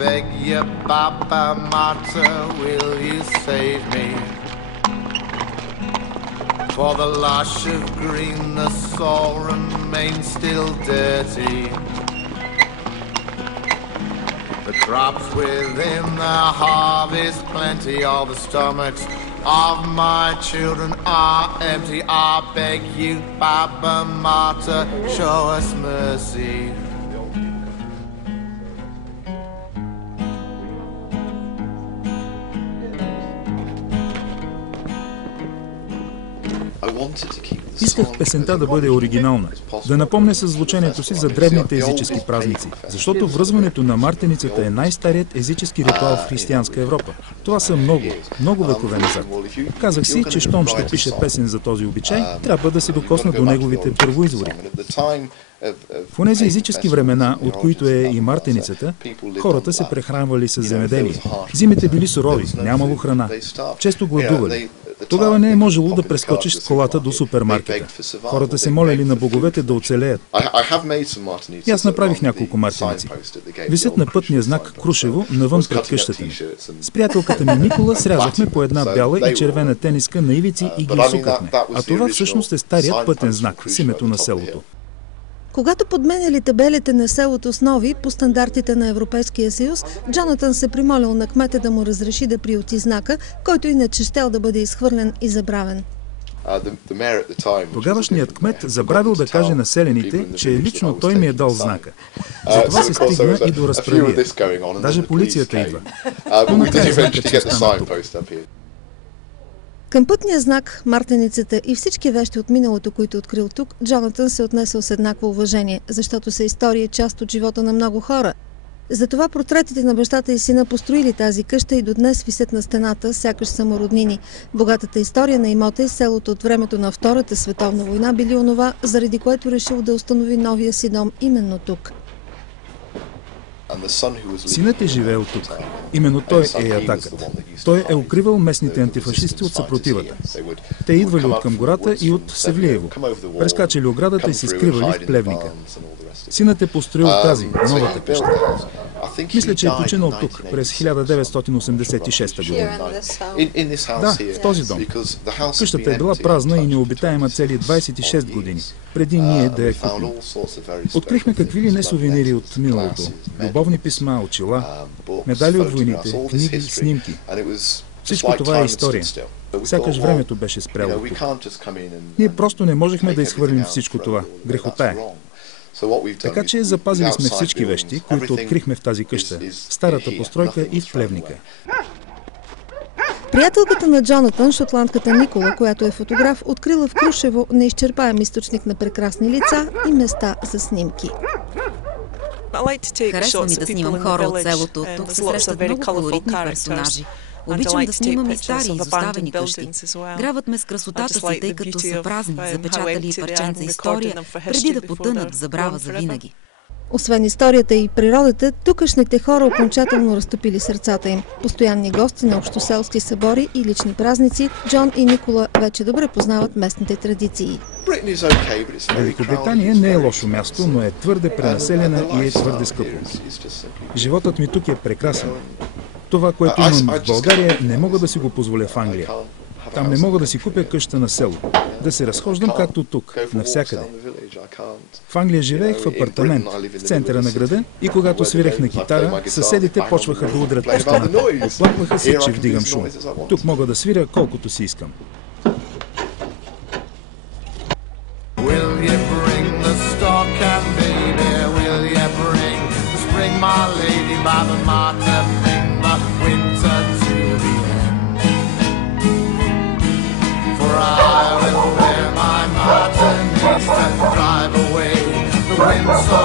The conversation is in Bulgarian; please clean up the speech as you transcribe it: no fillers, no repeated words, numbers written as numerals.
beg you, Baba Mata, will you save me? For the lush of green, the soil remains still dirty. The crops within the harvest plenty, all the stomachs of my children are empty. I beg you, Baba Mata, show us mercy. Исках песента да бъде оригинална, да напомня със звучението си за древните езически празници, защото връзването на мартеницата е най-старият езически ритуал в християнска Европа. Това са много векове назад. Казах си, че щом ще пише песен за този обичай, трябва да се докосна до неговите първоизвори. В онези езически времена, от които е и мартеницата, хората се прехранвали с земеделие. Зимите били сурови, нямало храна, често гладували. Тогава не е можело да прескочиш с колата до супермаркета. Хората се молели на боговете да оцелеят. И аз направих няколко мартеници. Висят на пътния знак Крушево, навън пред къщата ми. С приятелката ми Никола срязахме по една бяла и червена тениска на ивици и ги изсукахме. А това всъщност е старият пътен знак с името на селото. Когато подменяли табелите на селото с нови по стандартите на Европейския съюз, Джонатан се примолил на кмета да му разреши да приюти знака, който иначе щел да бъде изхвърлен и забравен. Тогавашният кмет забравил да каже на селените, че лично той ми е дал знака. Затова се стигна и до разправие. Даже полицията идва. Но накрая знакът ще остана тук. Към пътния знак, мартеницата и всички вещи от миналото, които открил тук, Джонатан се отнесъл с еднакво уважение, защото са история част от живота на много хора. Затова портретите на бащата и сина построили тази къща и до днес висят на стената, сякаш самороднини. Богатата история на имота и селото от времето на Втората световна война били онова, заради което решил да установи новия си дом именно тук. Синът е живеел тук. Именно той е ятакът. Той е укривал местните антифашисти от съпротивата. Те идвали от към гората и от Севлиево. Прескачали оградата и се скривали в плевника. Синът е построил тази, новата къща. Мисля, че е починал тук, през 1986 година. Да, в този дом. Къщата е била празна и необитаема цели 26 години, преди ние да я купим. Открихме какви ли не сувенири от миналото. Любовни писма, очила, медали от войните, книги, снимки. Всичко това е история. Сякаш времето беше спряло тук. Ние просто не можехме да изхвърлим всичко това. Грехота е. Така че запазили сме всички вещи, които открихме в тази къща, в старата постройка и в плевника. Приятелката на Джонатан, шотландката Никола, която е фотограф, открила в Крушево неизчерпаем източник на прекрасни лица и места за снимки. Харесва ми да снимам хора от селото. Тук се срещат много колоритни персонажи. Обичам да снимам и стари, изоставени къщи. Грабват ме с красотата си, тъй като са празни, запечатали и парченца история, преди да потънат в забрава завинаги. Освен историята и природата, тукашните хора окончателно разтопили сърцата им. Постоянни гости на общоселски събори и лични празници, Джон и Никола вече добре познават местните традиции. Великобритания не е лошо място, но е твърде пренаселена и е твърде скъпо. Животът ми тук е прекрасен. Това, което имам в България, не мога да си го позволя в Англия. Там не мога да си купя къща на село. Да се разхождам както тук, навсякъде. В Англия живеех в апартамент, в центъра на града, и когато свирех на китара, съседите почваха да удрят по стената. Оплакваха се, че вдигам шум. Тук мога да свиря колкото си искам. Drive away the wind so